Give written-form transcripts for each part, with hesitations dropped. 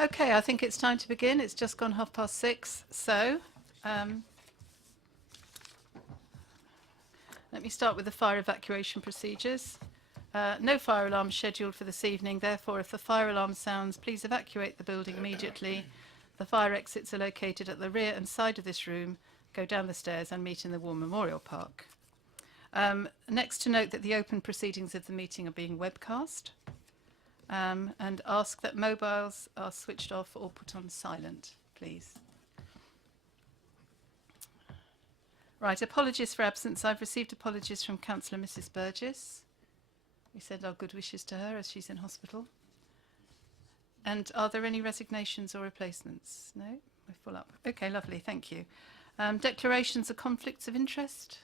Okay, I think it's time to begin. It's just gone 6:30, so let me start with the fire evacuation procedures. No fire alarm scheduled for this evening, therefore if the fire alarm sounds, please evacuate the building immediately. The fire exits are located at the rear and side of this room. Go down the stairs and meet in the War Memorial Park. Next, to note that the open proceedings of the meeting are being webcast. And ask that mobiles are switched off or put on silent, please. Right, apologies for absence. I've received apologies from Councillor Mrs. Burgess. We send our good wishes to her as she's in hospital. And are there any resignations or replacements? No? We're full up. Okay, lovely, thank you. Declarations of conflicts of interest?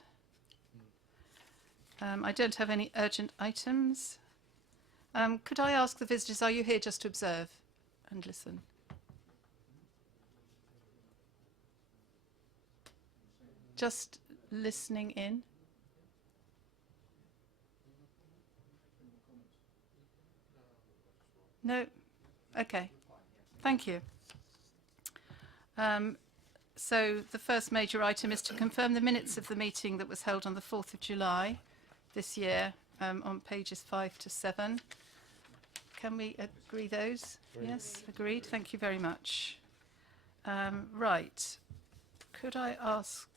I don't have any urgent items. Could I ask the visitors, are you here just to observe and listen? Just listening in? No? Okay. Thank you. So the first major item is to confirm the minutes of the meeting that was held on the 4th of July this year, on pages 5 to 7. Can we agree those? Yes, agreed. Thank you very much. Right. Could I ask,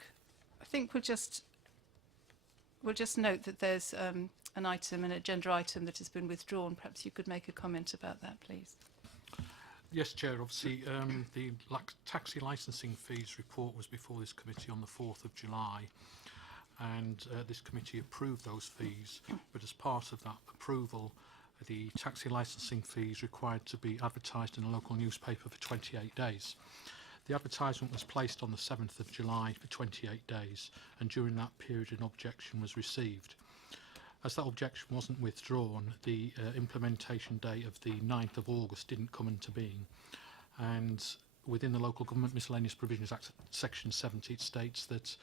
I think we'll just note that there's an item, an agenda item that has been withdrawn. Perhaps you could make a comment about that, please. Yes, Chair. Obviously, the taxi licensing fees report was before this committee on the 4th of July, and this committee approved those fees. But as part of that approval, the taxi licensing fees required to be advertised in a local newspaper for 28 days. The advertisement was placed on the 7th of July for 28 days, and during that period an objection was received. As that objection wasn't withdrawn, the implementation date of the 9th of August didn't come into being, and within the Local Government Miscellaneous Provisions Act, section 70, it states that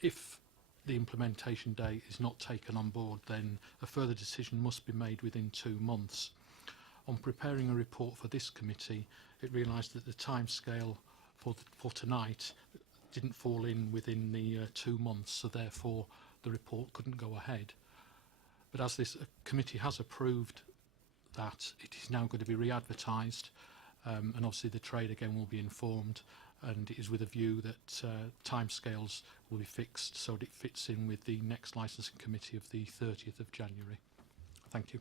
if the implementation date is not taken on board, then a further decision must be made within 2 months. On preparing a report for this committee, it realised that the timescale for tonight didn't fall in within the 2 months, so therefore the report couldn't go ahead. But as this committee has approved that, it is now going to be re-advertised, and obviously the trade again will be informed, and it is with a view that timescales will be fixed so that it fits in with the next licensing committee of the 30th of January. Thank you.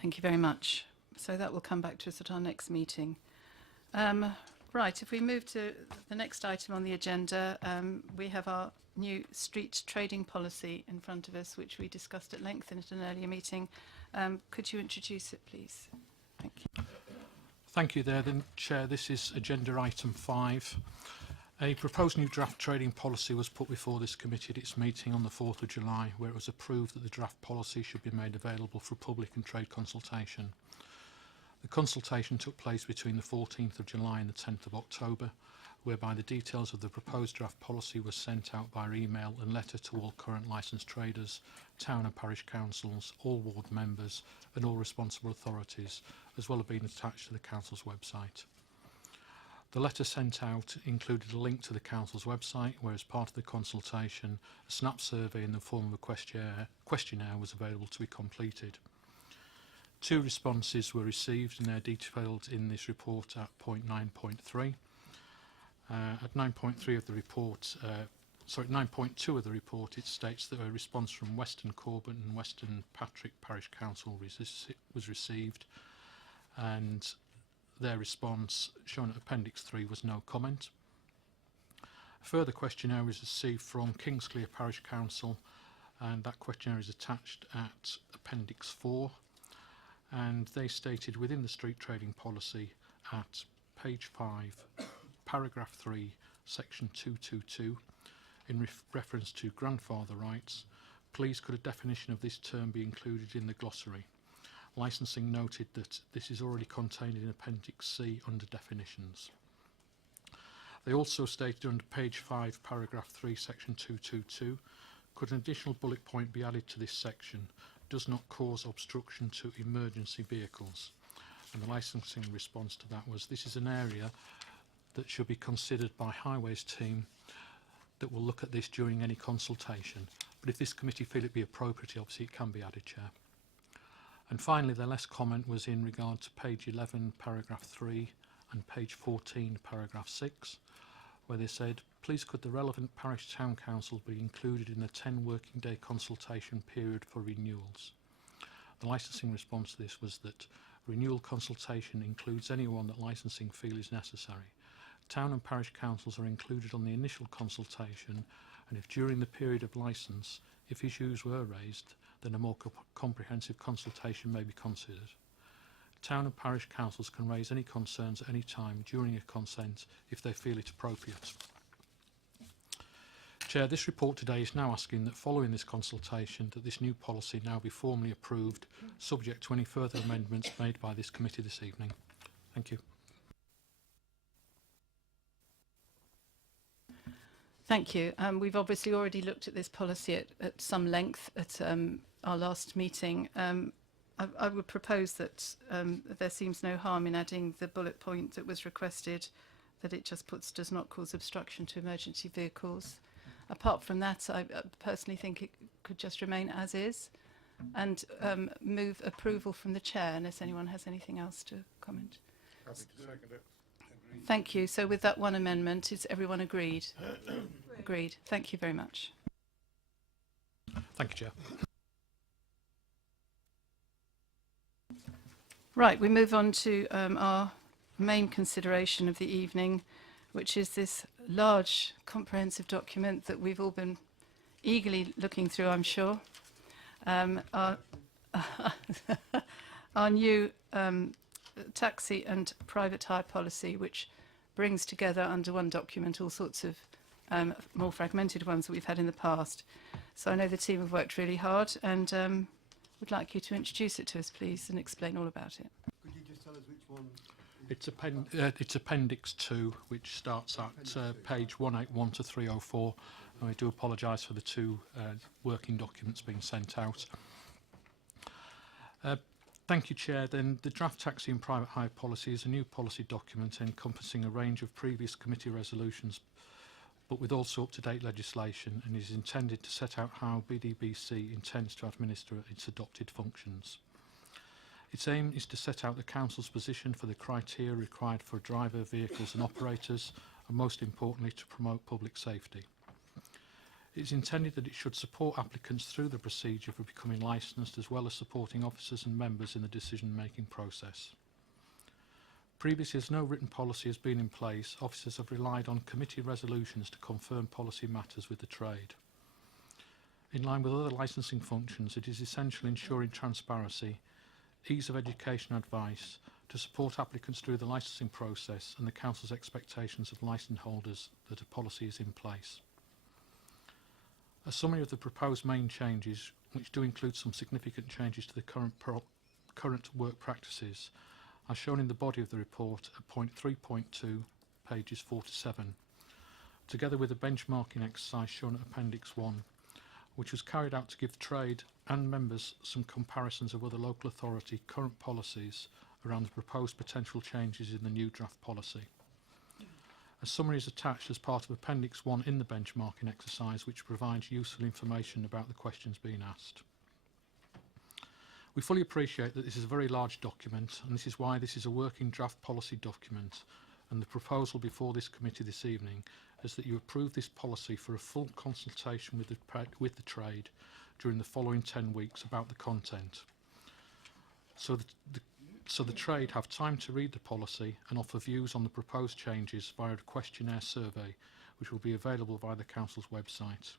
Thank you very much. So that will come back to us at our next meeting. Right, if we move to the next item on the agenda, we have our new street trading policy in front of us, which we discussed at length in at an earlier meeting. Could you introduce it, please? Thank you. Thank you there, then, Chair. This is agenda item 5. A proposed new draft trading policy was put before this committee at its meeting on the 4th of July, where it was approved that the draft policy should be made available for public and trade consultation. The consultation took place between the 14th of July and the 10th of October, whereby the details of the proposed draft policy were sent out by email and letter to all current licensed traders, town and parish councils, all ward members and all responsible authorities, as well as being attached to the council's website. The letter sent out included a link to the council's website, where as part of the consultation, a snap survey in the form of a questionnaire was available to be completed. 2 responses were received, and they're detailed in this report at point 9.3. At 9.3 of the report, 9.2 of the report, it states that a response from Western Corbett and Western Patrick Parish Council was received, and their response, shown at Appendix 3, was no comment. A further questionnaire was received from Kingsclear Parish Council, and that questionnaire is attached at Appendix 4, and they stated within the street trading policy at page 5, paragraph 3, section 222, in reference to grandfather rights, please could a definition of this term be included in the glossary. Licensing noted that this is already contained in Appendix C under definitions. They also stated under page 5, paragraph 3, section 222, could an additional bullet point be added to this section does not cause obstruction to emergency vehicles. And the licensing response to that was, this is an area that should be considered by Highways team that will look at this during any consultation. But if this committee feel it be appropriate, obviously it can be added, Chair. And finally, the less comment was in regard to page 11, paragraph 3, and page 14, paragraph 6, where they said, please could the relevant parish town council be included in the 10 working day consultation period for renewals. The licensing response to this was that renewal consultation includes anyone that licensing feel is necessary. Town and parish councils are included on the initial consultation, and if during the period of licence, if issues were raised, then a more comprehensive consultation may be considered. Town and parish councils can raise any concerns at any time during a consent if they feel it appropriate. Chair, this report today is now asking that following this consultation that this new policy now be formally approved, subject to any further amendments made by this committee this evening. Thank you. Thank you. We've obviously already looked at this policy at some length at our last meeting. I would propose that there seems no harm in adding the bullet point that was requested, that it just puts does not cause obstruction to emergency vehicles. Apart from that, I personally think it could just remain as is, and move approval from the chair, unless anyone has anything else to comment. Happy to second it. Thank you. So with that one amendment, is everyone agreed? Agreed. Thank you very much. Thank you, Chair. Right, we move on to our main consideration of the evening, which is this large, comprehensive document that we've all been eagerly looking through, I'm sure. Our new taxi and private hire policy, which brings together under one document all sorts of more fragmented ones that we've had in the past. So I know the team have worked really hard, and would like you to introduce it to us, please, and explain all about it. Could you just tell us which one? It's Appendix 2, which starts at page 181 to 304. And I do apologise for the two working documents being sent out. Thank you, Chair. Then the draft taxi and private hire policy is a new policy document encompassing a range of previous committee resolutions, but with also up-to-date legislation, and is intended to set out how BDBC intends to administer its adopted functions. Its aim is to set out the Council's position for the criteria required for driver, vehicles and operators, and most importantly to promote public safety. It is intended that it should support applicants through the procedure for becoming licensed, as well as supporting officers and members in the decision-making process. Previously, as no written policy has been in place, officers have relied on committee resolutions to confirm policy matters with the trade. In line with other licensing functions, it is essential ensuring transparency, ease of education and advice to support applicants through the licensing process and the Council's expectations of licence holders that a policy is in place. A summary of the proposed main changes, which do include some significant changes to the current work practices, are shown in the body of the report at point 3.2, pages 4 to 7, together with a benchmarking exercise shown at Appendix 1, which was carried out to give trade and members some comparisons of other local authority current policies around the proposed potential changes in the new draft policy. A summary is attached as part of Appendix 1 in the benchmarking exercise, which provides useful information about the questions being asked. We fully appreciate that this is a very large document, and this is why this is a working draft policy document, and the proposal before this committee this evening is that you approve this policy for a full consultation with the trade during the following 10 weeks about the content, so the trade have time to read the policy and offer views on the proposed changes via a questionnaire survey, which will be available via the Council's website.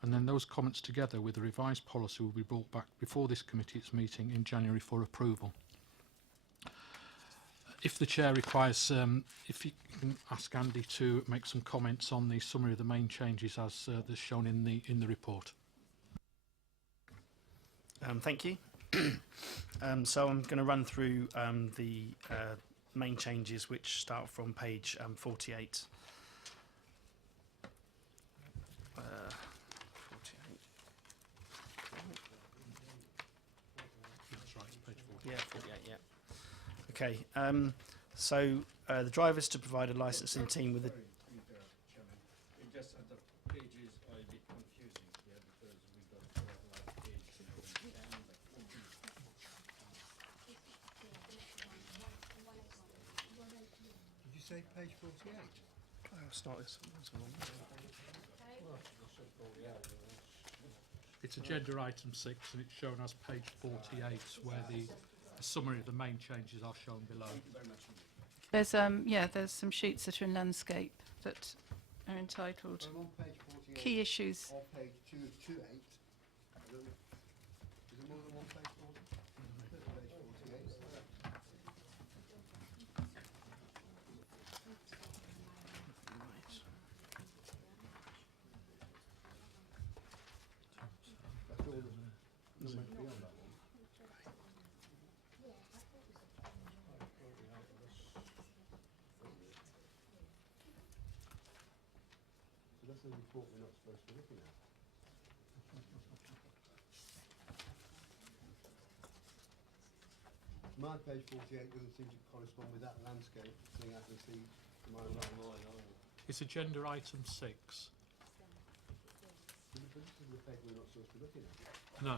And then those comments together with the revised policy will be brought back before this committee's meeting in January for approval. If the Chair requires, if you can ask Andy to make some comments on the summary of the main changes as shown in the report. Thank you. So I'm going to run through the main changes, which start from page 48. 48. Yeah, 48, yeah. Okay, so the driver is to provide a licensing team with a... Sorry to interrupt, Chairman. It just the pages are a bit confusing here because we got like page 10, like 14. Did you say page 48? Oh, it's not this. It's wrong. It's agenda item 6 and it's shown as page 48 where the summary of the main changes are shown below. There's there's some sheets that are in landscape that are entitled I'm on page 48. Key Issues. Or page 228. I don't know. Is it more than one page 40? There's page 48. That's all that's meant to be on that one. So that's the report we're not supposed to be looking at. My page 48 doesn't seem to correspond with that landscape thing I can see to my right. It's agenda item 6. This is the page we're not supposed to be looking at. No,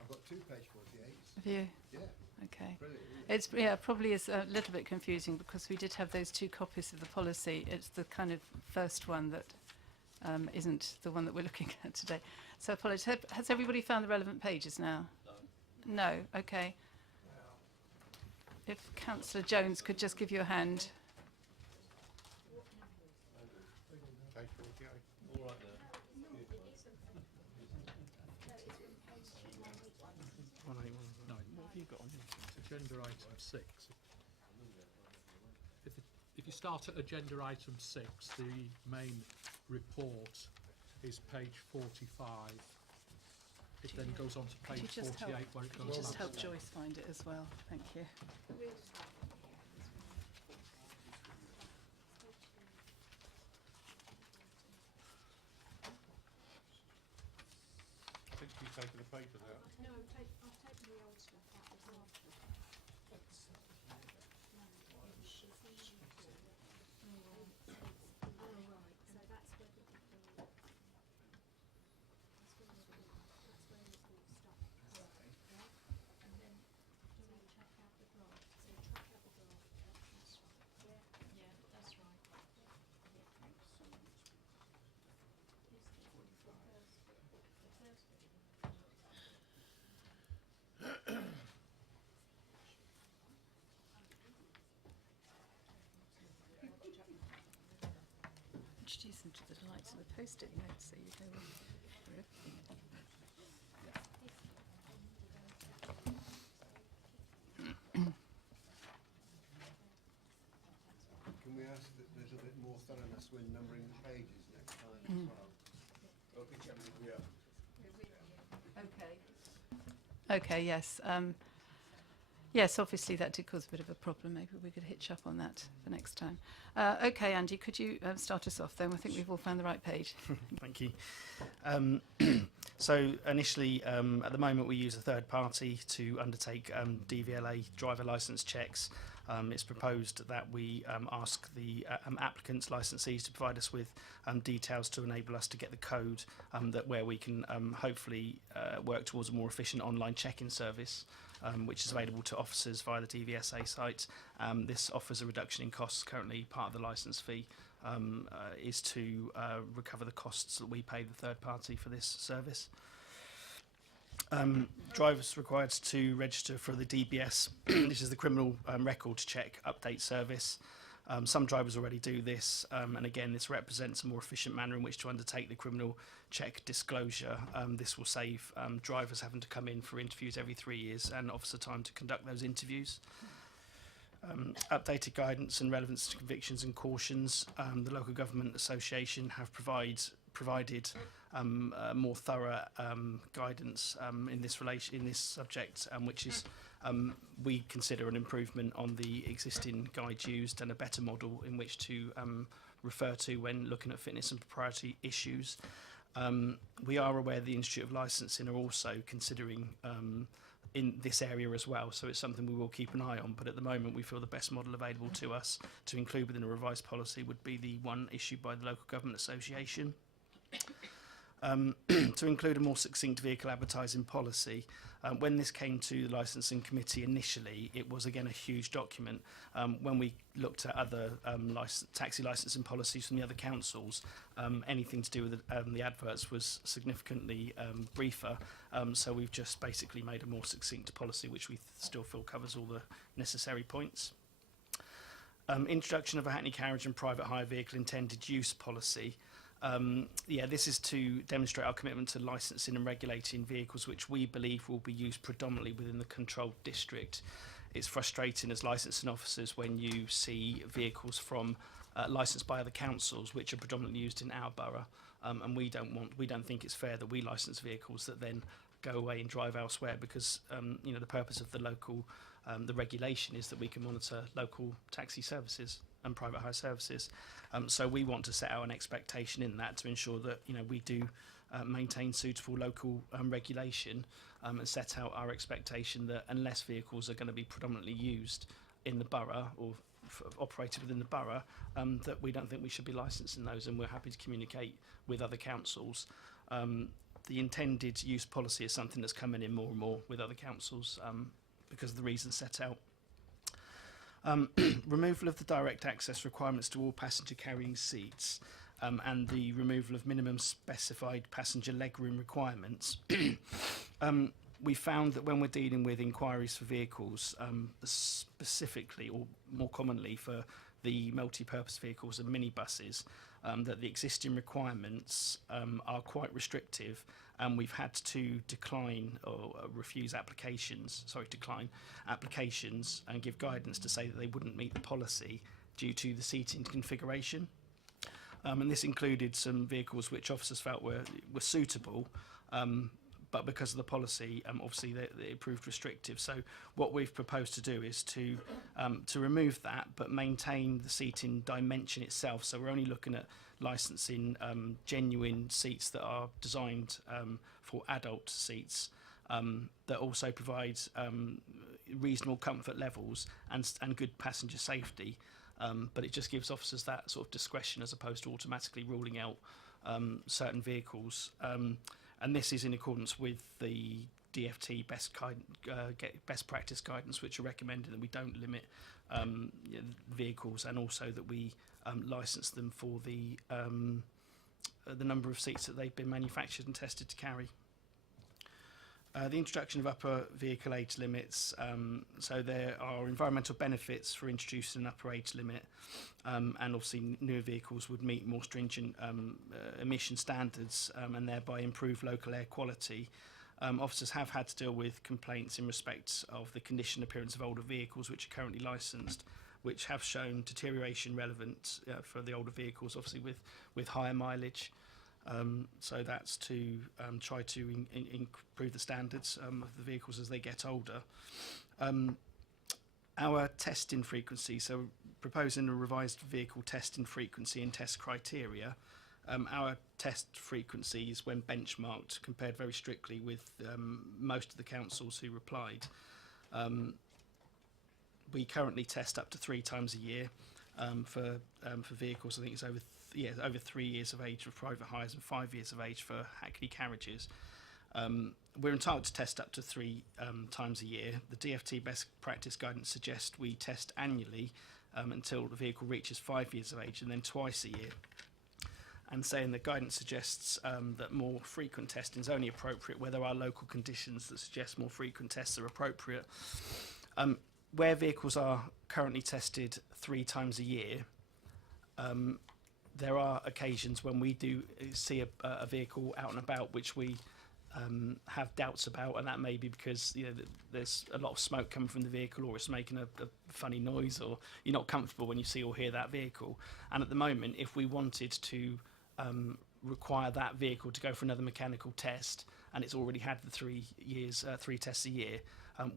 I've got two page 48s. Have you? Yeah, Okay. brilliant. It's probably is a little bit confusing because we did have those two copies of the policy. It's the kind of first one that isn't the one that we're looking at today. So apologies. Has everybody found the relevant pages now? No. Okay. If Councillor Jones could just give you a hand. Page 48. All right there. 181. no, What have you got on here? it's agenda item 6. If you start at agenda item 6, the main report is page 45. It then goes on to Could you page just 48 help- where it Could goes you just help last. Joyce find it as well? Thank you. I think she's taken the papers out. No, I've taken the old stuff out as well. Oh, right, so that's where the people, that's where it's all stuff. Yeah, and then, do we track out the graph? So track out the graph, that's right. Yeah, that's right. Introduce them to the delights of the post-it notes so you go through. Can we ask that there's a bit more thoroughness when numbering the pages next time as well? Okay, Chairman, we are. Okay. Okay, yes. Yes, obviously that did cause a bit of a problem. Maybe we could hitch up on that for next time. Okay, Andy, could you start us off then? I think we've all found the right page. Thank you. So initially, at the moment, we use a third party to undertake DVLA driver licence checks. It's proposed that we ask the applicants, licensees, to provide us with details to enable us to get the code that where we can hopefully work towards a more efficient online check-in service, which is available to officers via the DVSA site. This offers a reduction in costs. Currently, part of the licence fee is to recover the costs that we pay the third party for this service. Drivers required to register for the DBS. This is the criminal record check update service. Some drivers already do this, and again, this represents a more efficient manner in which to undertake the criminal check disclosure. This will save drivers having to come in for interviews every 3 years and officer time to conduct those interviews. Updated guidance and relevance to convictions and cautions. The Local Government Association have provided more thorough guidance in this subject, which is we consider an improvement on the existing guide used and a better model in which to refer to when looking at fitness and propriety issues. We are aware the Institute of Licensing are also considering in this area as well, so it's something we will keep an eye on, but at the moment we feel the best model available to us to include within a revised policy would be the one issued by the Local Government Association. To include a more succinct vehicle advertising policy, when this came to the licensing committee initially, it was again a huge document. When we looked at other taxi licensing policies from the other councils, anything to do with the adverts was significantly briefer, so we've just basically made a more succinct policy which we still feel covers all the necessary points. Introduction of a Hackney carriage and private hire vehicle intended use policy. This is to demonstrate our commitment to licensing and regulating vehicles which we believe will be used predominantly within the controlled district. It's frustrating as licensing officers when you see vehicles from licensed by other councils which are predominantly used in our borough, and we don't think it's fair that we license vehicles that then go away and drive elsewhere, because the purpose of the local the regulation is that we can monitor local taxi services and private hire services. So we want to set out an expectation in that to ensure that we do maintain suitable local regulation, and set out our expectation that unless vehicles are going to be predominantly used in the borough or operated within the borough, that we don't think we should be licensing those, and we're happy to communicate with other councils. The intended use policy is something that's coming in more and more with other councils because of the reasons set out. Removal of the direct access requirements to all passenger carrying seats, and the removal of minimum specified passenger legroom requirements. We found that when we're dealing with inquiries for vehicles, specifically or more commonly for the multi-purpose vehicles and minibuses, that the existing requirements are quite restrictive, and we've had to decline applications and give guidance to say that they wouldn't meet the policy due to the seating configuration. And this included some vehicles which officers felt were suitable, but because of the policy, obviously it proved restrictive. So what we've proposed to do is to remove that, but maintain the seating dimension itself. So we're only looking at licensing genuine seats that are designed for adult seats, that also provide reasonable comfort levels and good passenger safety. But it just gives officers that sort of discretion as opposed to automatically ruling out certain vehicles. And this is in accordance with the DFT best practice guidance, which are recommending that we don't limit vehicles, and also that we license them for the number of seats that they've been manufactured and tested to carry. The introduction of upper vehicle age limits. So there are environmental benefits for introducing an upper age limit, and obviously newer vehicles would meet more stringent emission standards, and thereby improve local air quality. Officers have had to deal with complaints in respect of the condition and appearance of older vehicles which are currently licensed, which have shown deterioration relevant for the older vehicles, obviously with higher mileage. So that's to try to improve the standards of the vehicles as they get older. Our testing frequency, so proposing a revised vehicle testing frequency and test criteria. Our test frequency is, when benchmarked, compared very strictly with most of the councils who replied. We currently test up to 3 times a year for vehicles. I think it's over 3 years of age for private hires and 5 years of age for Hackney carriages. We're entitled to test up to 3 times a year. The DFT best practice guidance suggests we test annually until the vehicle reaches 5 years of age, and then twice a year. And saying the guidance suggests that more frequent testing is only appropriate where there are local conditions that suggest more frequent tests are appropriate. Where vehicles are currently tested 3 times a year, there are occasions when we do see a vehicle out and about which we have doubts about, and that may be because there's a lot of smoke coming from the vehicle, or it's making a funny noise, or you're not comfortable when you see or hear that vehicle. And at the moment, if we wanted to require that vehicle to go for another mechanical test, and it's already had the 3 years, 3 tests a year,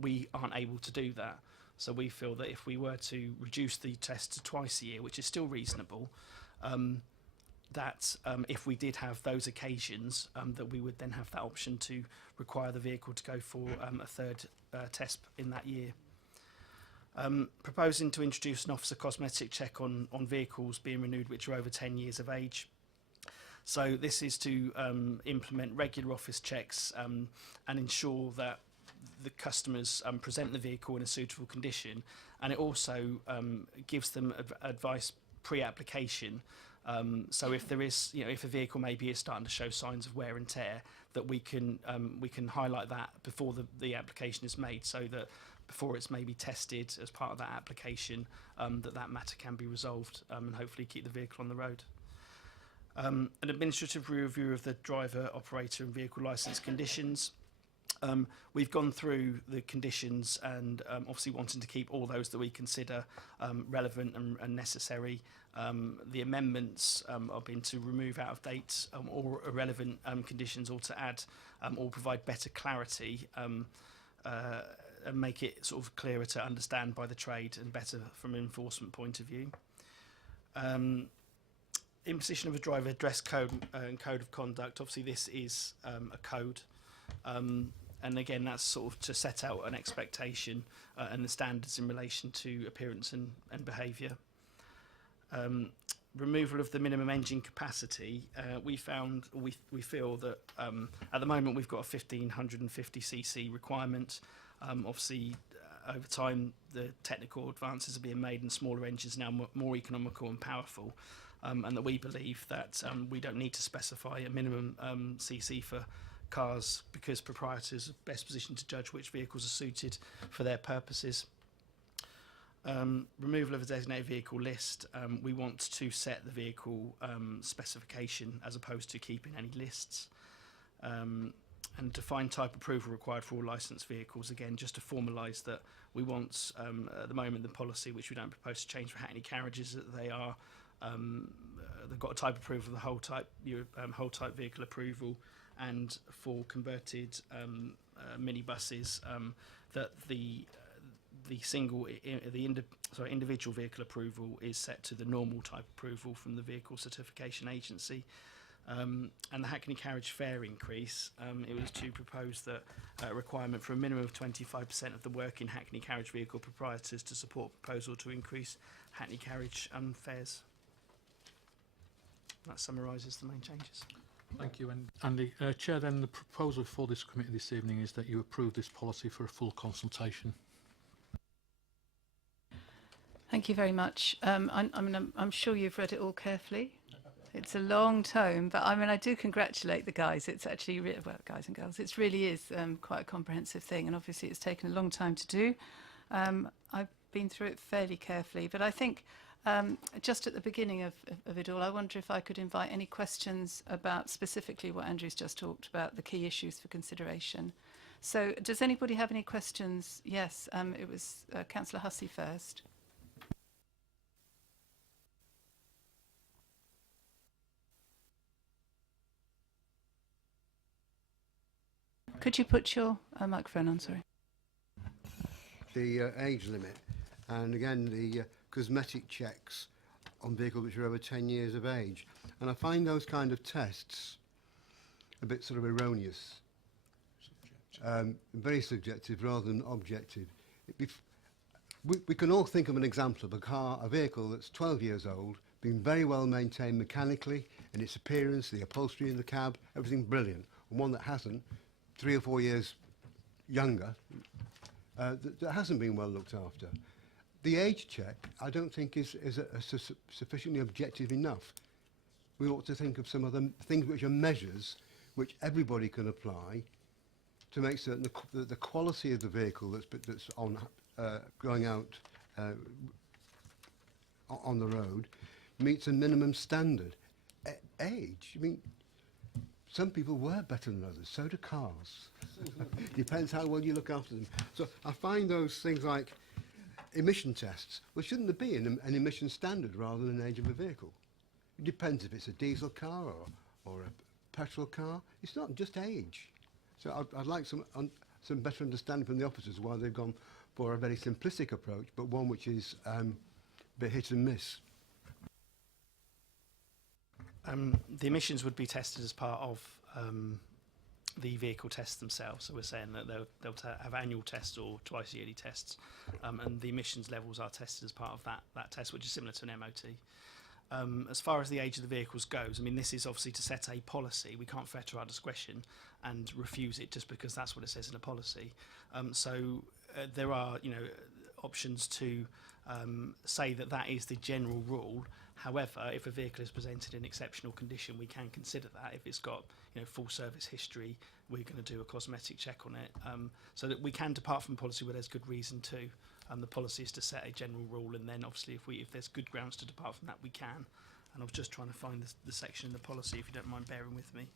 we aren't able to do that. So we feel that if we were to reduce the tests to twice a year, which is still reasonable, that if we did have those occasions, that we would then have that option to require the vehicle to go for a third test in that year. Proposing to introduce an officer cosmetic check on vehicles being renewed which are over 10 years of age. So this is to implement regular office checks and ensure that the customers present the vehicle in a suitable condition, and it also gives them advice pre-application. So if there is, if a vehicle maybe is starting to show signs of wear and tear, that we can highlight that before the application is made, so that before it's maybe tested as part of that application, that matter can be resolved and hopefully keep the vehicle on the road. An administrative review of the driver, operator and vehicle licence conditions. We've gone through the conditions and obviously wanting to keep all those that we consider relevant and necessary. The amendments have been to remove out of date or irrelevant conditions, or to add or provide better clarity and make it sort of clearer to understand by the trade and better from an enforcement point of view. Imposition of a driver dress code and code of conduct. Obviously this is a code, and again that's sort of to set out an expectation and the standards in relation to appearance and behaviour. Removal of the minimum engine capacity. We feel that at the moment we've got a 1550cc requirement. Obviously over time the technical advances are being made and smaller engines now more economical and powerful. And that we believe that we don't need to specify a minimum CC for cars, because proprietors are best positioned to judge which vehicles are suited for their purposes. Removal of a designated vehicle list. We want to set the vehicle specification as opposed to keeping any lists. And define type approval required for all licensed vehicles. Again, just to formalise that we want, at the moment, the policy, which we don't propose to change for Hackney carriages, that they are they've got a type approval, the whole type vehicle approval, and for converted minibuses, that the individual vehicle approval is set to the normal type approval from the vehicle certification agency. And the Hackney carriage fare increase, it was to propose that requirement for a minimum of 25% of the working Hackney carriage vehicle proprietors to support proposal to increase Hackney carriage fares. That summarises the main changes. Thank you. And Andy, Chair, then the proposal for this committee this evening is that you approve this policy for a full consultation. Thank you very much. I'm sure you've read it all carefully. It's a long tome, but I do congratulate the guys. It's actually, guys and girls, it really is quite a comprehensive thing, and obviously it's taken a long time to do. I've been through it fairly carefully, but I think just at the beginning of it all, I wonder if I could invite any questions about specifically what Andrew's just talked about, the key issues for consideration. So does anybody have any questions? Yes, it was Councillor Hussey first. Could you put your microphone on, sorry? The age limit, and again the cosmetic checks on vehicles which are over 10 years of age. And I find those kind of tests a bit sort of erroneous. Very subjective rather than objective. We can all think of an example of a vehicle that's 12 years old, being very well maintained mechanically, in its appearance, the upholstery in the cab, everything brilliant. And one that hasn't, 3 or 4 years younger, that hasn't been well looked after. The age check, I don't think is sufficiently objective enough. We ought to think of some other things which are measures which everybody can apply to make certain that the quality of the vehicle that's on going out on the road meets a minimum standard. Age, I mean, some people work better than others, so do cars. Depends how well you look after them. So I find those things like emission tests, well, shouldn't there be an emission standard rather than an age of a vehicle? It depends if it's a diesel car or a petrol car. It's not just age. So I'd like some better understanding from the officers why they've gone for a very simplistic approach, but one which is a bit hit and miss. The emissions would be tested as part of the vehicle tests themselves. So we're saying that they'll have annual tests or twice yearly tests, and the emissions levels are tested as part of that test, which is similar to an MOT. As far as the age of the vehicles goes, I mean, this is obviously to set a policy. We can't fetter our discretion and refuse it just because that's what it says in a policy. There are, options to say that is the general rule. However, if a vehicle is presented in exceptional condition, we can consider that. If it's got, full service history, we're going to do a cosmetic check on it, so that we can depart from policy where there's good reason to. The policy is to set a general rule, and then obviously if there's good grounds to depart from that, we can. And I was just trying to find the section in the policy, if you don't mind bearing with me.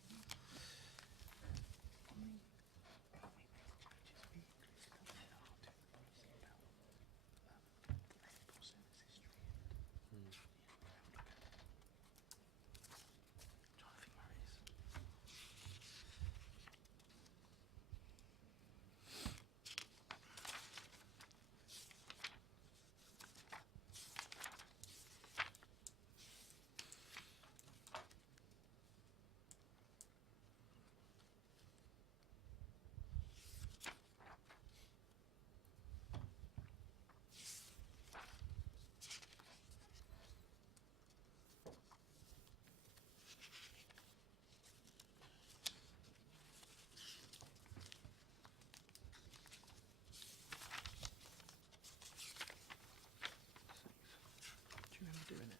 Do you remember doing it?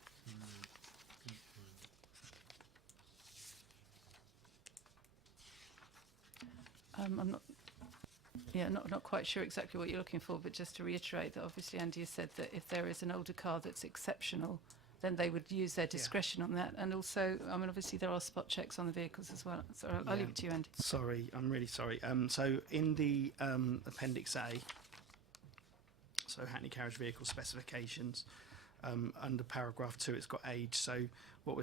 I'm not quite sure exactly what you're looking for, but just to reiterate that obviously Andy has said that if there is an older car that's exceptional, then they would use their discretion on that. And also, obviously there are spot checks on the vehicles as well. So I'll leave it to you, Andy. Sorry, I'm really sorry. So in the Appendix A, so Hackney Carriage Vehicle Specifications, under paragraph 2, it's got age. So what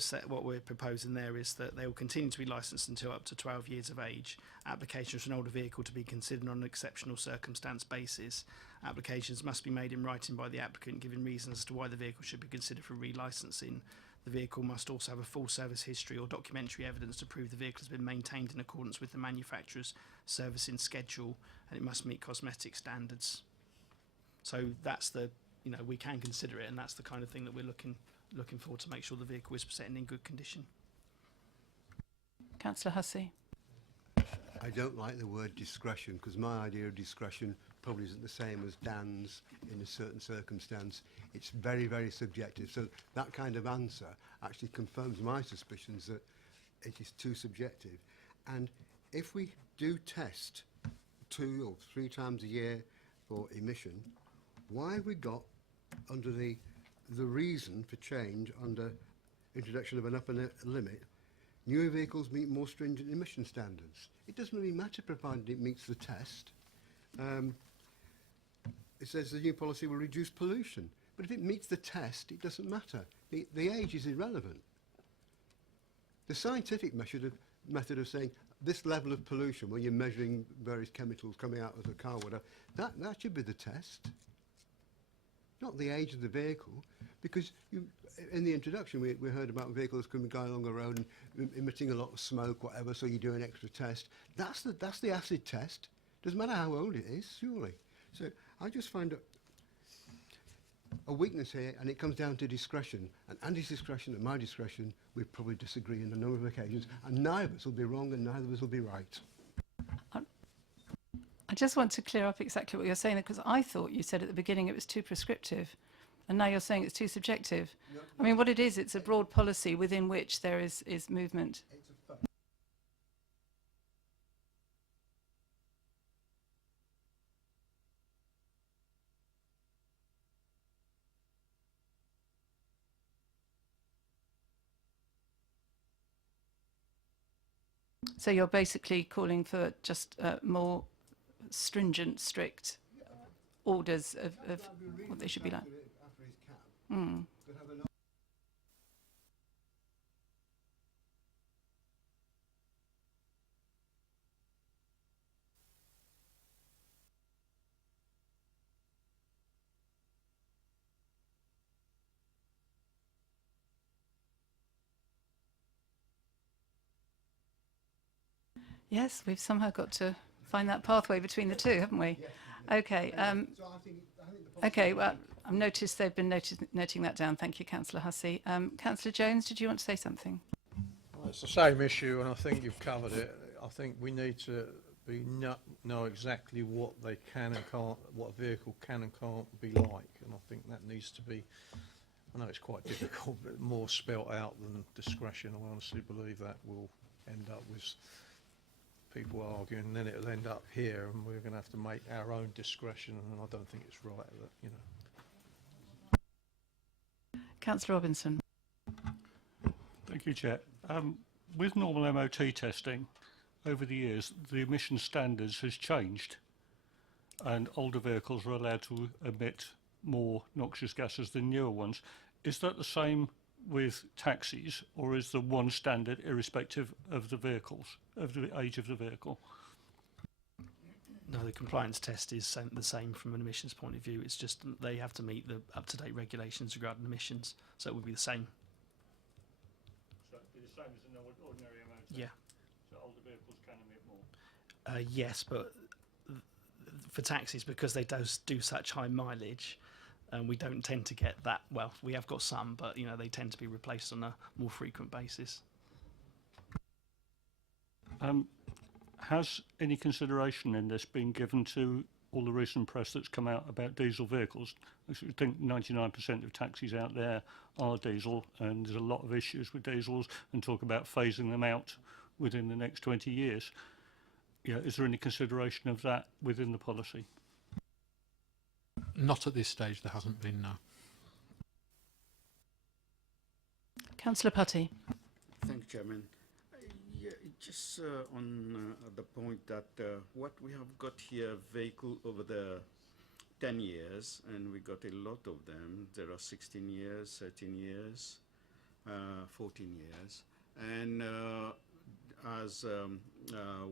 we're proposing there is that they will continue to be licensed until up to 12 years of age. Applications for an older vehicle to be considered on an exceptional circumstance basis. Applications must be made in writing by the applicant, giving reasons as to why the vehicle should be considered for relicensing. The vehicle must also have a full service history or documentary evidence to prove the vehicle has been maintained in accordance with the manufacturer's servicing schedule, and it must meet cosmetic standards. So that's we can consider it, and that's the kind of thing that we're looking for, to make sure the vehicle is presented in good condition. Councillor Hussey. I don't like the word discretion, because my idea of discretion probably isn't the same as Dan's in a certain circumstance. It's very, very subjective. So that kind of answer actually confirms my suspicions that it is too subjective. And if we do test 2 or 3 times a year for emission, why have we got under the reason for change under introduction of an upper limit, newer vehicles meet more stringent emission standards? It doesn't really matter provided it meets the test. It says the new policy will reduce pollution, but if it meets the test, it doesn't matter. The age is irrelevant. The scientific method of saying this level of pollution, when you're measuring various chemicals coming out of the car, whatever, that should be the test. Not the age of the vehicle, because in the introduction we heard about vehicles coming going along the road and emitting a lot of smoke, whatever, so you do an extra test. That's the acid test. Doesn't matter how old it is, surely. So I just find a weakness here, and it comes down to discretion. And Andy's discretion and my discretion, we probably disagree on a number of occasions, and neither of us will be wrong and neither of us will be right. I just want to clear up exactly what you're saying, because I thought you said at the beginning it was too prescriptive, and now you're saying it's too subjective. No, I mean, what it is, it's a broad policy within which there is movement. it's a fact. So you're basically calling for just more stringent, strict orders of what they should be like. After his cab, Mm. could have an Yes, we've somehow got to find that pathway between the two, haven't we? Okay. So I think the Okay. Well, I've noticed they've been noting that down. Thank you, Councillor Hussey. Councillor Jones, did you want to say something? Well, it's the same issue, and I think you've covered it. I think we need to know exactly what they can and can't, what a vehicle can and can't be like, and I think that needs to be, I know it's quite difficult, but more spelt out than discretion. I honestly believe that will end up with people arguing, and then it'll end up here, and we're going to have to make our own discretion, and I don't think it's right that, you know. Councillor Robinson. Thank you, Chair. With normal MOT testing, over the years, the emission standards has changed, and older vehicles are allowed to emit more noxious gases than newer ones. Is that the same with taxis, or is the one standard irrespective of the vehicles, of the age of the vehicle? No, the compliance test is the same from an emissions point of view. It's just they have to meet the up-to-date regulations regarding emissions, so it would be the same. So it'd be the same as an ordinary MOT? Yeah. So older vehicles can emit more? Yes, but for taxis, because they do such high mileage, we don't tend to get that. Well, we have got some, but you know they tend to be replaced on a more frequent basis. Has any consideration in this been given to all the recent press that's come out about diesel vehicles? I think 99% of taxis out there are diesel, and there's a lot of issues with diesels, and talk about phasing them out within the next 20 years. Yeah, is there any consideration of that within the policy? Not at this stage, there hasn't been, no. Councillor Putty. Thank you, Chairman. Yeah, just on the point that what we have got here, vehicle over the 10 years, and we got a lot of them. There are 16 years, 13 years, 14 years. And as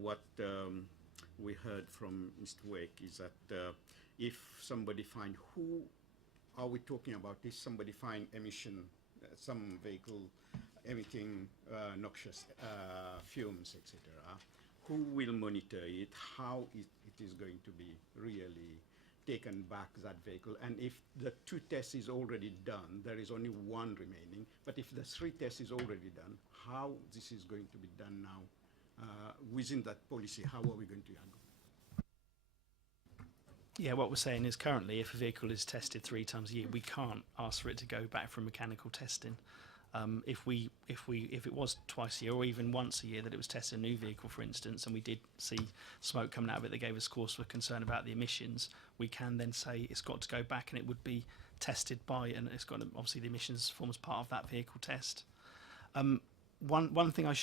what we heard from Mr. Wake is that if somebody find, who are we talking about? If somebody find emission, some vehicle emitting noxious fumes, etc., who will monitor it? How it is going to be really taken back, that vehicle? And if the 2 tests is already done, there is only 1 remaining. But if the 3 tests is already done, how this is going to be done now within that policy? How are we going to handle? Yeah, what we're saying is currently, if a vehicle is tested 3 times a year, we can't ask for it to go back for mechanical testing. If it was twice a year, or even once a year, that it was tested a new vehicle, for instance, and we did see smoke coming out of it that gave us cause for concern about the emissions, we can then say it's got to go back, and it would be tested by, and it's got to, obviously the emissions forms part of that vehicle test. One thing I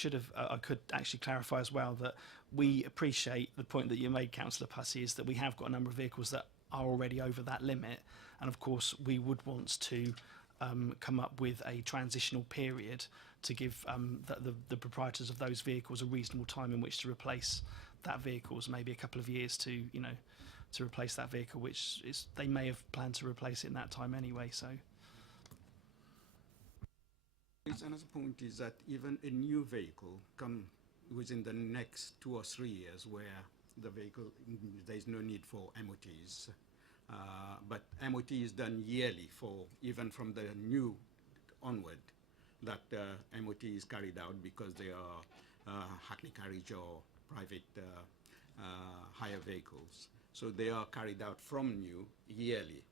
could actually clarify as well, that we appreciate the point that you made, Councillor Pussy, is that we have got a number of vehicles that are already over that limit, and of course we would want to come up with a transitional period to give the proprietors of those vehicles a reasonable time in which to replace that vehicles, maybe a couple of years to replace that vehicle, which is, they may have planned to replace it in that time anyway. So. Another point is that even a new vehicle come within the next 2 or 3 years, where the vehicle, there is no need for MOTs, but MOT is done yearly for, even from the new onward, that MOT is carried out because they are hackney carriage or private hire vehicles. So they are carried out from new yearly.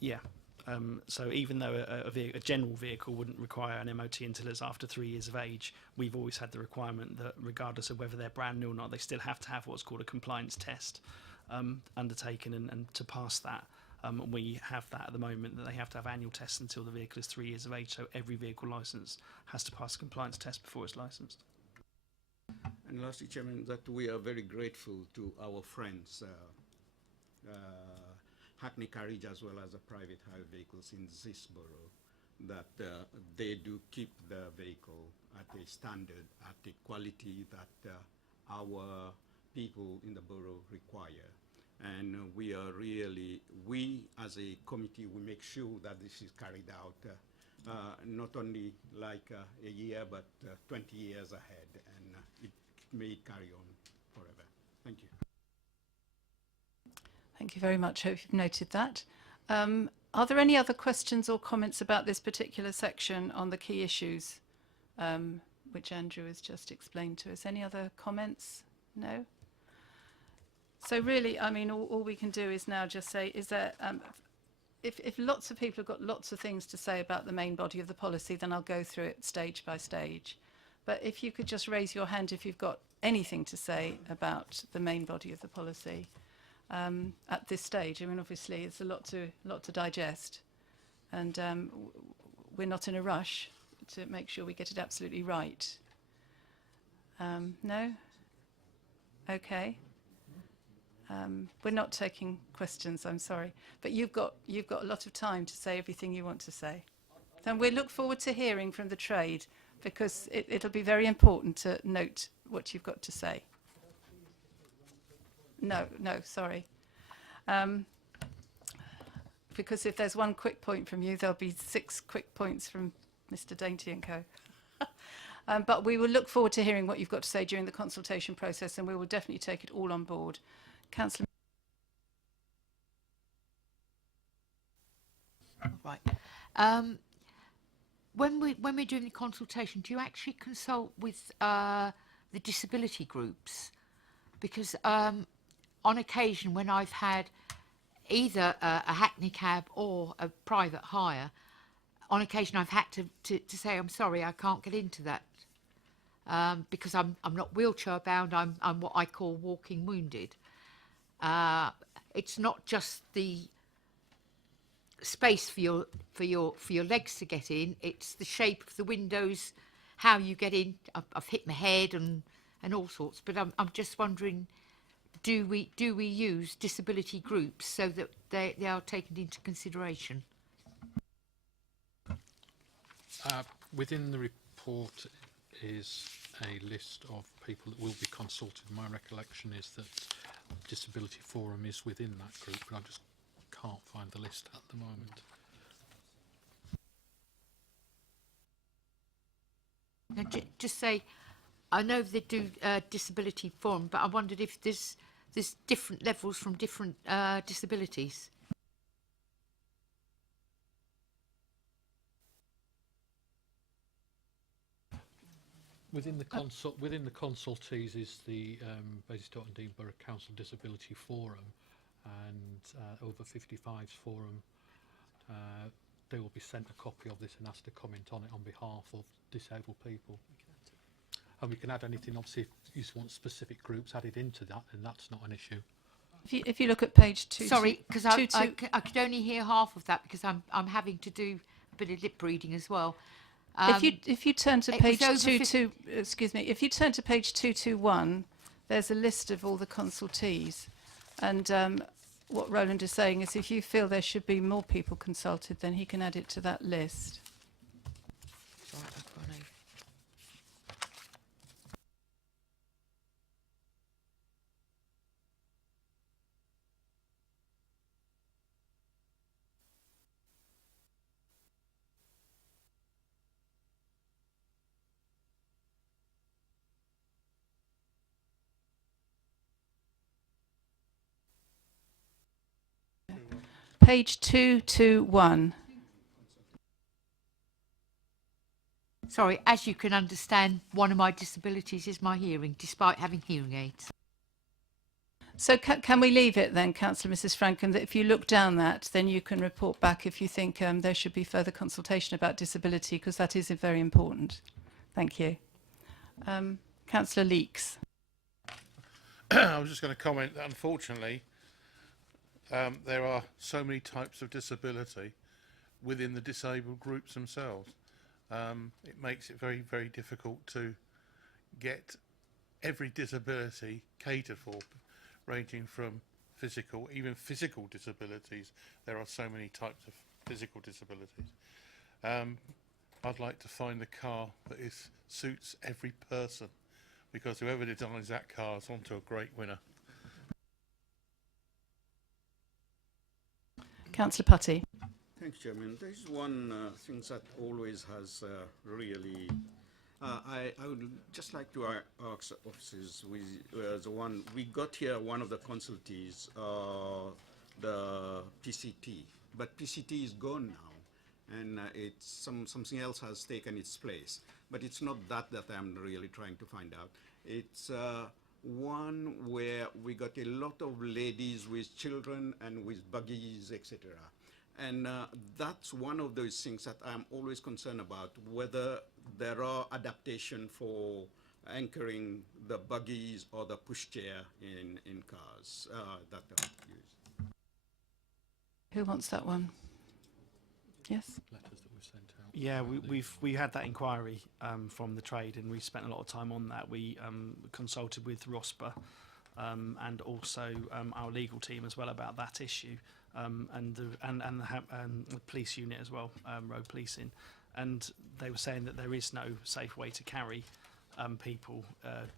Yeah. So even though a general vehicle wouldn't require an MOT until it's after 3 years of age, we've always had the requirement that regardless of whether they're brand new or not, they still have to have what's called a compliance test undertaken, and to pass that, we have that at the moment, that they have to have annual tests until the vehicle is 3 years of age, so every vehicle licence has to pass a compliance test before it's licensed. And lastly, Chairman, that we are very grateful to our friends, hackney carriage as well as the private hire vehicles in this borough, that they do keep the vehicle at a standard, at a quality that our people in the borough require. And we are really, we as a committee, we make sure that this is carried out not only like a year, but 20 years ahead, and it may carry on forever. Thank you. Thank you very much. Hope you've noted that. Are there any other questions or comments about this particular section on the key issues, which Andrew has just explained to us? Any other comments? No? So really, I mean, all we can do is now just say, is there, if lots of people have got lots of things to say about the main body of the policy, then I'll go through it stage by stage. But if you could just raise your hand if you've got anything to say about the main body of the policy at this stage. I mean, obviously, it's a lot to digest, and we're not in a rush to make sure we get it absolutely right. No? Okay. We're not taking questions, I'm sorry. But you've got a lot of time to say everything you want to say. And we look forward to hearing from the trade, because it'll be very important to note what you've got to say. No, sorry. Because if there's one quick point from you, there'll be 6 quick points from Mr. Dainty and Co. But we will look forward to hearing what you've got to say during the consultation process, and we will definitely take it all on board. Councillor. Right. When we're doing the consultation, do you actually consult with the disability groups? Because on occasion, when I've had either a hackney cab or a private hire, on occasion I've had to say, I'm sorry, I can't get into that because I'm not wheelchair bound. I'm what I call walking wounded. It's not just the space for your legs to get in, it's the shape of the windows, how you get in. I've hit my head and all sorts, but I'm just wondering, do we use disability groups so that they are taken into consideration? Within the report is a list of people that will be consulted. My recollection is that Disability Forum is within that group, but I just can't find the list at the moment. Now, just say, I know they do Disability Forum, but I wondered if there's different levels from different disabilities. Within the consultees is the Basingstoke and Dean Borough Council Disability Forum and Over 55s Forum. They will be sent a copy of this and asked to comment on it on behalf of disabled people. And we can add anything, obviously, if you want specific groups added into that, then that's not an issue. If you look at page 2. Sorry, because I could only hear half of that because I'm having to do a bit of lip reading as well. If you turn to page 221, there's a list of all the consultees, and what Roland is saying is if you feel there should be more people consulted, then he can add it to that list. Right, I've gone over. Page 221. Sorry, as you can understand, one of my disabilities is my hearing, despite having hearing aids. So can we leave it then, Councillor Mrs Frankham, that if you look down that, then you can report back if you think there should be further consultation about disability, because that is very important. Thank you. Councillor Leeks. I was just going to comment that unfortunately there are so many types of disability within the disabled groups themselves. It makes it very, very difficult to get every disability catered for, ranging from even physical disabilities. There are so many types of physical disabilities. I'd like to find the car that suits every person, because whoever designs that car is onto a great winner. Councillor Putty. Thanks, Chairman. There's one thing that always has really. I would just like to ask officers, the one we got here, one of the consultees, the PCT, but PCT is gone now, and it's something else has taken its place. But it's not that I'm really trying to find out. It's one where we got a lot of ladies with children and with buggies, etc. And that's one of those things that I'm always concerned about, whether there are adaptation for anchoring the buggies or the pushchair in cars that are used. Who wants that one? Yes? Letters that were sent out. Yeah, we had that inquiry from the trade, and we spent a lot of time on that. We consulted with ROSPA and also our legal team as well about that issue, and the police unit as well, road policing, and they were saying that there is no safe way to carry people,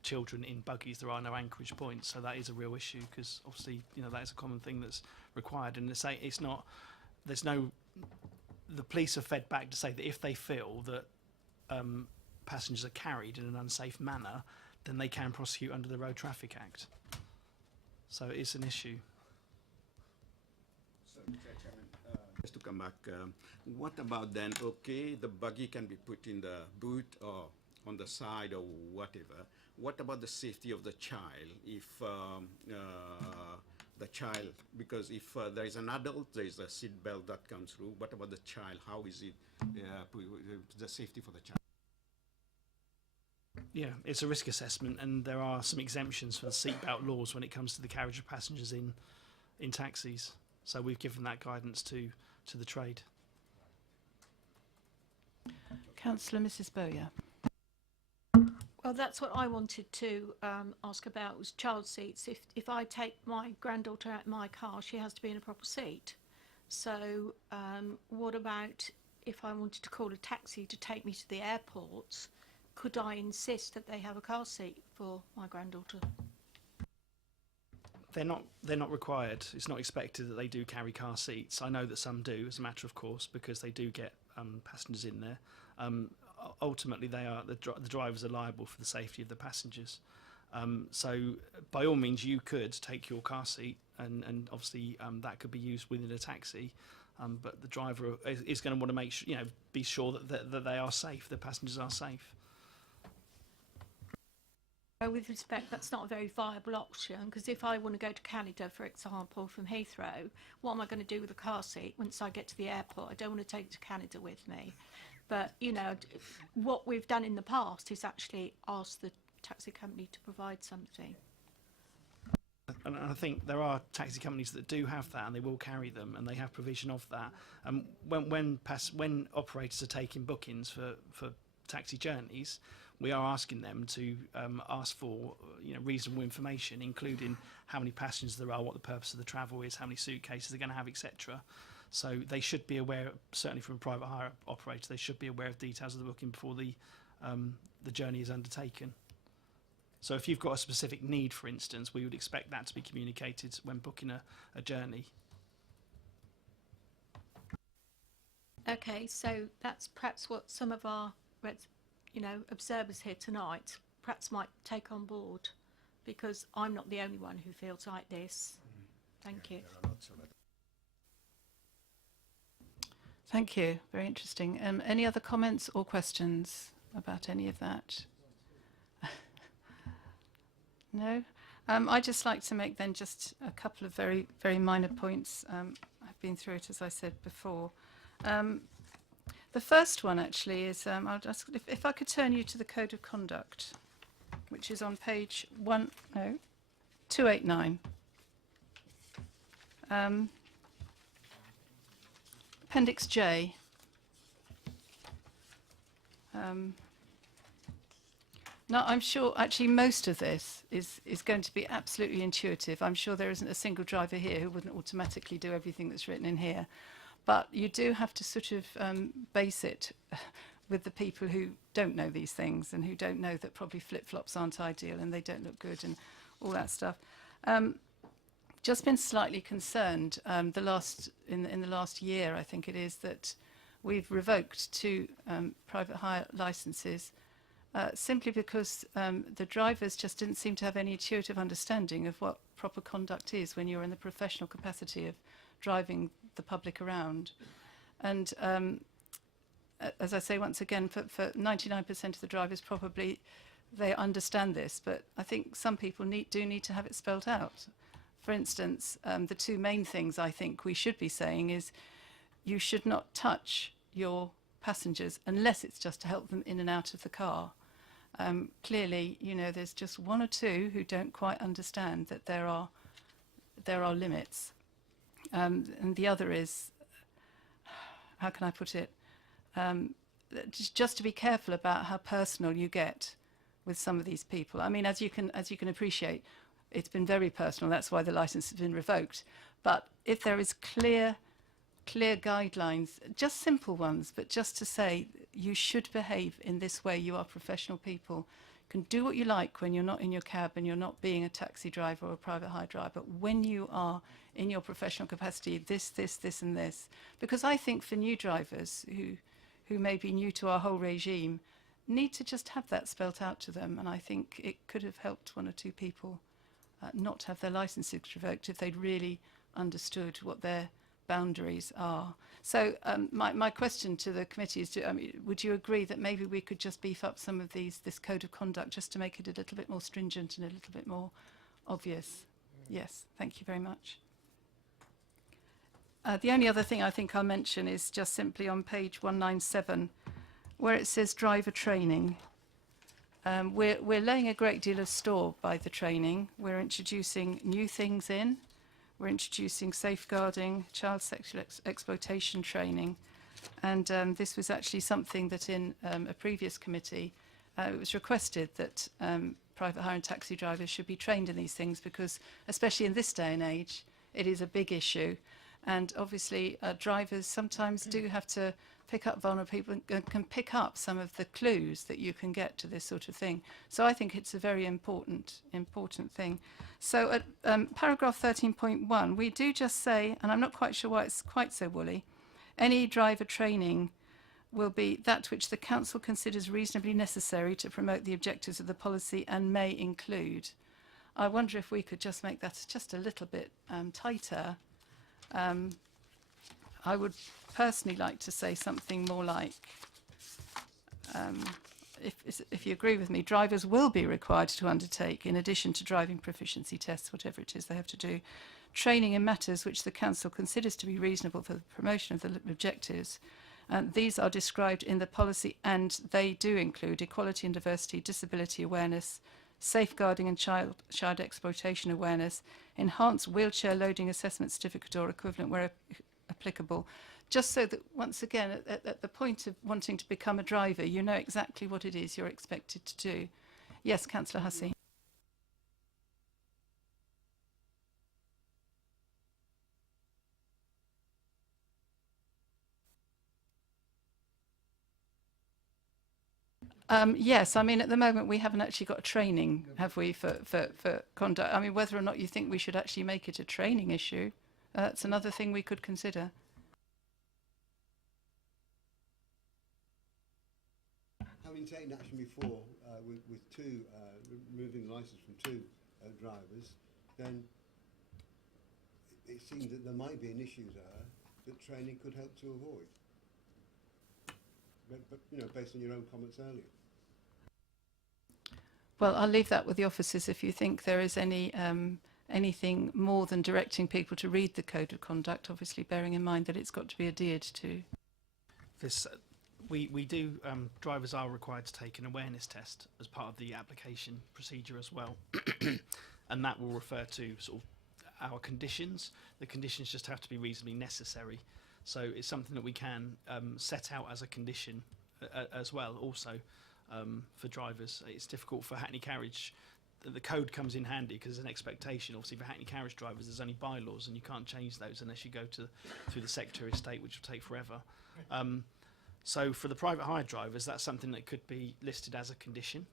children in buggies. There are no anchorage points, so that is a real issue, because obviously, you know, that is a common thing that's required, and it's not. There's no. The police are fed back to say that if they feel that passengers are carried in an unsafe manner, then they can prosecute under the Road Traffic Act. So it's an issue. So, Chairman, just to come back, what about then, okay, the buggy can be put in the boot or on the side or whatever. What about the safety of the child? If the child, because if there is an adult, there is a seat belt that comes through. What about the child? How is it, the safety for the child? Yeah, it's a risk assessment, and there are some exemptions for the seatbelt laws when it comes to the carriage of passengers in taxis. So we've given that guidance to the trade. Councillor Mrs. Bowyer. Well, that's what I wanted to ask about, was child seats. If I take my granddaughter out in my car, she has to be in a proper seat. So what about if I wanted to call a taxi to take me to the airport? Could I insist that they have a car seat for my granddaughter? They're not required. It's not expected that they do carry car seats. I know that some do, as a matter of course, because they do get passengers in there. Ultimately, the drivers are liable for the safety of the passengers. So by all means, you could take your car seat, and obviously that could be used within a taxi. But the driver is going to want to make sure, be sure that they are safe, the passengers are safe. With respect, that's not a very viable option, because if I want to go to Canada, for example, from Heathrow, what am I going to do with a car seat once I get to the airport? I don't want to take it to Canada with me. But, what we've done in the past is actually ask the taxi company to provide something. And I think there are taxi companies that do have that, and they will carry them, and they have provision of that. When operators are taking bookings for taxi journeys, we are asking them to ask for reasonable information, including how many passengers there are, what the purpose of the travel is, how many suitcases they're going to have, etc. So they should be aware, certainly from a private hire operator, they should be aware of details of the booking before the journey is undertaken. So if you've got a specific need, for instance, we would expect that to be communicated when booking a journey. Okay, so that's perhaps what some of our observers here tonight perhaps might take on board, because I'm not the only one who feels like this. Thank you. Thank you. Very interesting. Any other comments or questions about any of that? No? I'd just like to make then just a couple of very, very minor points. I've been through it, as I said before. The first one actually is, I'll just, if I could turn you to the Code of Conduct, which is on page 289. Appendix J. Now, I'm sure actually most of this is going to be absolutely intuitive. I'm sure there isn't a single driver here who wouldn't automatically do everything that's written in here. But you do have to sort of base it with the people who don't know these things and who don't know that probably flip-flops aren't ideal and they don't look good and all that stuff. just been slightly concerned in the last year, I think it is, that we've revoked 2 private hire licences simply because the drivers just didn't seem to have any intuitive understanding of what proper conduct is when you're in the professional capacity of driving the public around. And as I say once again, for 99% of the drivers, probably they understand this, but I think some people do need to have it spelled out. For instance, the 2 main things I think we should be saying is you should not touch your passengers unless it's just to help them in and out of the car. Clearly, you know, there's just 1 or 2 who don't quite understand that there are limits. And the other is, how can I put it? Just to be careful about how personal you get with some of these people. I mean, as you can appreciate, it's been very personal. That's why the license has been revoked. But if there is clear guidelines, just simple ones, but just to say you should behave in this way, you are professional people, can do what you like when you're not in your cab and you're not being a taxi driver or a private hire driver, but when you are in your professional capacity, this and this. Because I think for new drivers who may be new to our whole regime, need to just have that spelt out to them, and I think it could have helped 1 or 2 people not have their licences revoked if they'd really understood what their boundaries are. So my question to the committee is, would you agree that maybe we could just beef up some of this code of conduct just to make it a little bit more stringent and a little bit more obvious? Yes, thank you very much. The only other thing I think I'll mention is just simply on page 197, where it says driver training. We're laying a great deal of store by the training. We're introducing new things in. We're introducing safeguarding, child sexual exploitation training. And this was actually something that in a previous committee, it was requested that private hire and taxi drivers should be trained in these things because, especially in this day and age, it is a big issue. And obviously, drivers sometimes do have to pick up vulnerable people and can pick up some of the clues that you can get to this sort of thing. So I think it's a very important thing. So at paragraph 13.1, we do just say, and I'm not quite sure why it's quite so woolly, any driver training will be that which the council considers reasonably necessary to promote the objectives of the policy and may include. I wonder if we could just make that just a little bit tighter. I would personally like to say something more like, if you agree with me, drivers will be required to undertake, in addition to driving proficiency tests, whatever it is they have to do, training in matters which the council considers to be reasonable for the promotion of the objectives. These are described in the policy and they do include equality and diversity, disability awareness, safeguarding and child exploitation awareness, enhanced wheelchair loading assessment certificate or equivalent where applicable, just so that once again at the point of wanting to become a driver you know exactly what it is you're expected to do. Yes, Councillor Hussey. Yes, I mean at the moment we haven't actually got a training, have we, for conduct. I mean whether or not you think we should actually make it a training issue, that's another thing we could consider. Having taken action before with removing the licence from 2 drivers, then it seems that there might be an issue there that training could help to avoid. But you know, based on your own comments earlier. Well, I'll leave that with the officers if you think there is any anything more than directing people to read the code of conduct, obviously bearing in mind that it's got to be adhered to. This, we do, drivers are required to take an awareness test as part of the application procedure as well. And that will refer to sort of our conditions. The conditions just have to be reasonably necessary. So it's something that we can set out as a condition as well also for drivers. It's difficult for Hackney Carriage. The code comes in handy because there's an expectation. Obviously for Hackney Carriage drivers there's only bylaws and you can't change those unless you go through the Secretary of State, which will take forever. So for the private hire drivers that's something that could be listed as a condition.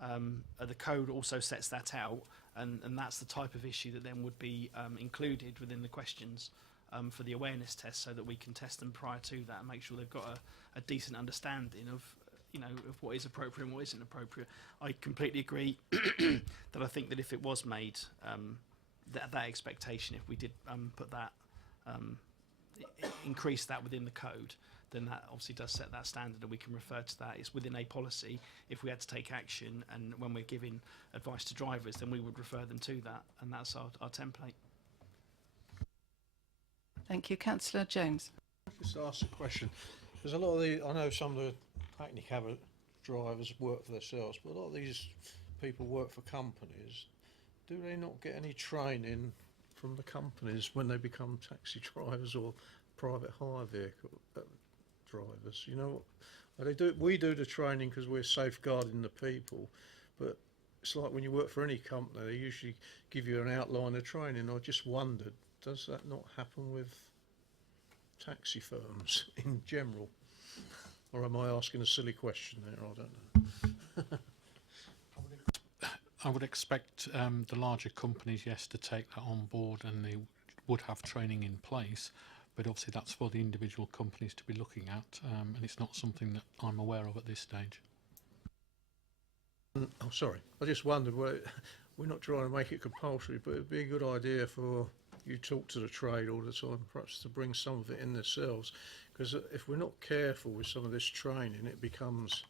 The code also sets that out, and that's the type of issue that then would be included within the questions for the awareness test, so that we can test them prior to that and make sure they've got a decent understanding of, you know, of what is appropriate and what isn't appropriate. I completely agree that I think that if it was made that expectation, if we did put that increase that within the code, then that obviously does set that standard, and we can refer to that. It's within a policy. If we had to take action, and when we're giving advice to drivers, then we would refer them to that, and that's our template. Thank you. Councillor Jones. Just ask a question. There's a lot of I know some of the hackney cab drivers work for themselves, but a lot of these people work for companies. Do they not get any training from the companies when they become taxi drivers or private hire vehicle drivers? You know, we do the training because we're safeguarding the people, but it's like when you work for any company, they usually give you an outline of training. I just wondered, does that not happen with taxi firms in general? Or am I asking a silly question there? I don't know. I would expect the larger companies, yes, to take that on board, and they would have training in place, but obviously that's for the individual companies to be looking at, and it's not something that I'm aware of at this stage. Oh, sorry. I just wondered, we're not trying to make it compulsory, but it'd be a good idea for you talk to the trade all the time, perhaps to bring some of it in themselves, because if we're not careful with some of this training, it becomes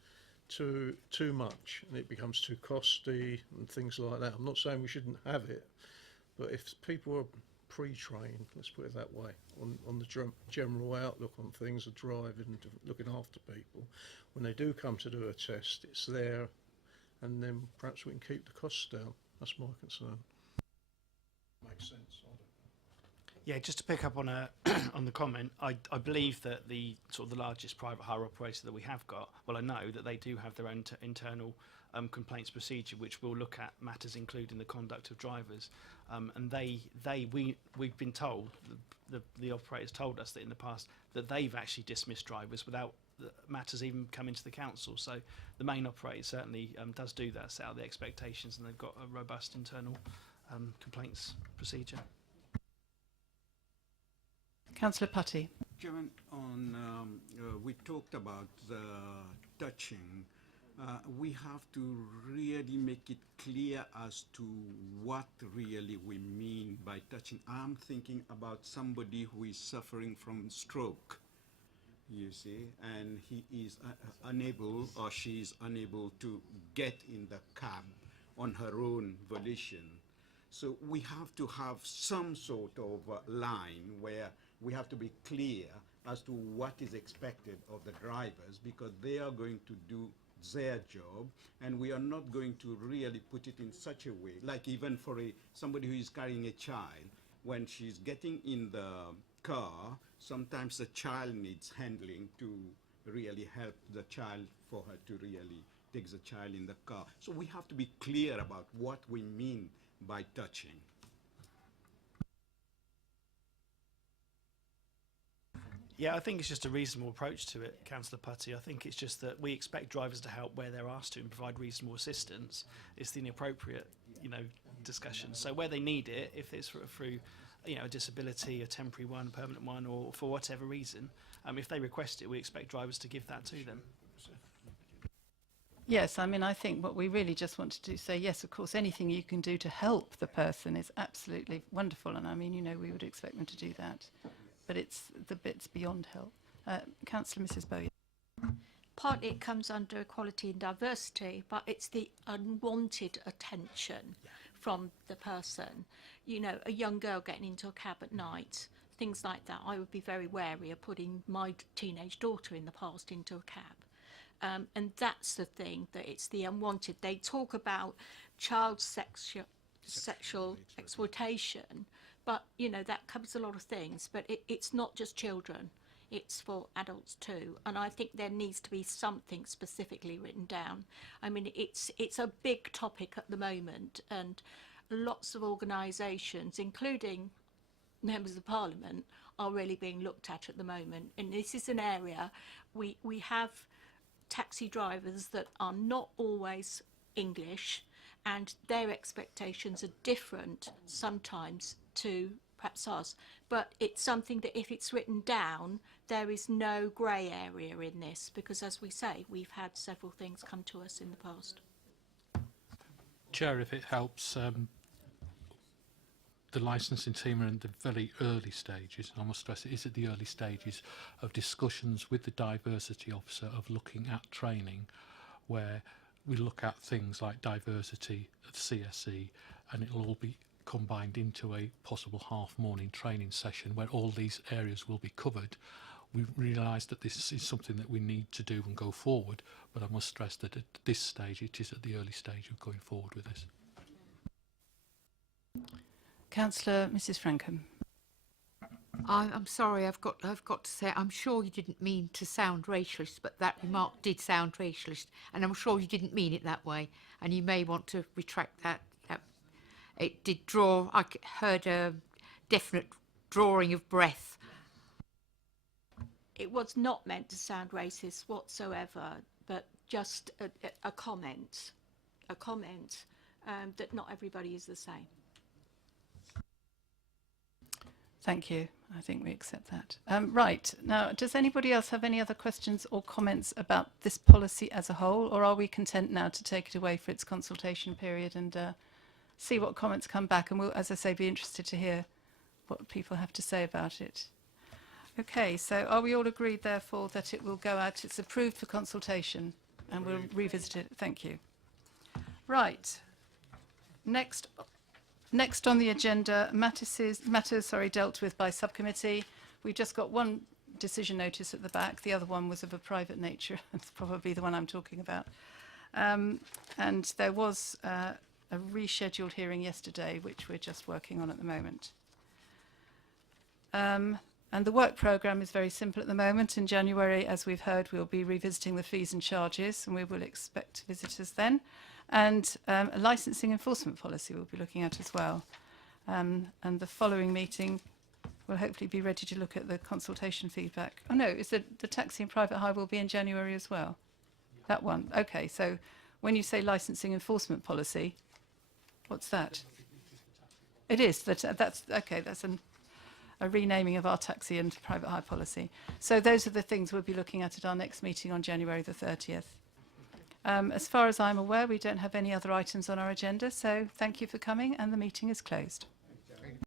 too much, and it becomes too costly and things like that. I'm not saying we shouldn't have it, but if people are pre-trained, let's put it that way, on the general outlook on things of driving and looking after people, when they do come to do a test, it's there, and then perhaps we can keep the costs down. That's my concern. Makes sense. I don't know. Yeah, just to pick up on on the comment, I believe that the sort of the largest private hire operator that we have got, well, I know that they do have their own internal complaints procedure, which will look at matters including the conduct of drivers, and we've been told, the operators told us that in the past that they've actually dismissed drivers without matters even coming to the council. So the main operator certainly does do that, set out the expectations, and they've got a robust internal complaints procedure. Councillor Putty. Chairman, we talked about the touching. We have to really make it clear as to what really we mean by touching. I'm thinking about somebody who is suffering from stroke, you see, and he is unable, or she is unable to get in the cab on her own volition. So we have to have some sort of line where we have to be clear as to what is expected of the drivers, because they are going to do their job, and we are not going to really put it in such a way, like even for somebody who is carrying a child, when she's getting in the car, sometimes the child needs handling to really help the child, for her to really take the child in the car. So we have to be clear about what we mean by touching. Yeah, I think it's just a reasonable approach to it, Councillor Putty. I think it's just that we expect drivers to help where they're asked to and provide reasonable assistance. It's the inappropriate, discussion. So where they need it, if it's through, a disability, a temporary one, a permanent one, or for whatever reason, if they request it, we expect drivers to give that to them. Yes, I mean, I think what we really just want to do is say, yes, of course, anything you can do to help the person is absolutely wonderful. And I mean, we would expect them to do that. But it's the bits beyond help. Councillor Mrs. Bowyer. Partly it comes under equality and diversity, but it's the unwanted attention from the person. A young girl getting into a cab at night, things like that. I would be very wary of putting my teenage daughter in the past into a cab. And that's the thing, that it's the unwanted. They talk about child sexual exploitation, but, that covers a lot of things. But it's not just children. It's for adults too. And I think there needs to be something specifically written down. I mean, it's a big topic at the moment, and lots of organisations, including members of Parliament, are really being looked at the moment. And this is an area we have taxi drivers that are not always English, and their expectations are different sometimes to perhaps ours. But it's something that if it's written down, there is no grey area in this, because as we say, we've had several things come to us in the past. Chair, if it helps, the licensing team are in the very early stages, and I must stress it is at the early stages of discussions with the diversity officer of looking at training, where we look at things like diversity of CSE, and it'll all be combined into a possible half-morning training session where all these areas will be covered. We realise that this is something that we need to do and go forward, but I must stress that at this stage, it is at the early stage of going forward with this. Councillor Mrs Frankham. I'm sorry, I've got to say, I'm sure you didn't mean to sound racialist, but that remark did sound racialist, and I'm sure you didn't mean it that way, and you may want to retract that. It did draw, I heard a definite drawing of breath. It was not meant to sound racist whatsoever, but just a comment that not everybody is the same. Thank you. I think we accept that. Right. Now, does anybody else have any other questions or comments about this policy as a whole, or are we content now to take it away for its consultation period and see what comments come back? And we'll, as I say, be interested to hear what people have to say about it. Okay, so are we all agreed, therefore, that it will go out? It's approved for consultation, and we'll revisit it. Thank you. Right. Next on the agenda, matters dealt with by subcommittee. We've just got one decision notice at the back. The other one was of a private nature. It's probably the one I'm talking about. And there was a rescheduled hearing yesterday, which we're just working on at the moment. And the work programme is very simple at the moment. In January, as we've heard, we'll be revisiting the fees and charges, and we will expect visitors then. And a licensing enforcement policy we'll be looking at as well. And the following meeting will hopefully be ready to look at the consultation feedback. Oh no, is the taxi and private hire will be in January as well? Yeah. That one, okay. So when you say licensing enforcement policy, what's that? It is, that's okay, that's a renaming of our taxi and private hire policy. So those are the things we'll be looking at our next meeting on January the 30th. As far as I'm aware, we don't have any other items on our agenda, so thank you for coming, and the meeting is closed.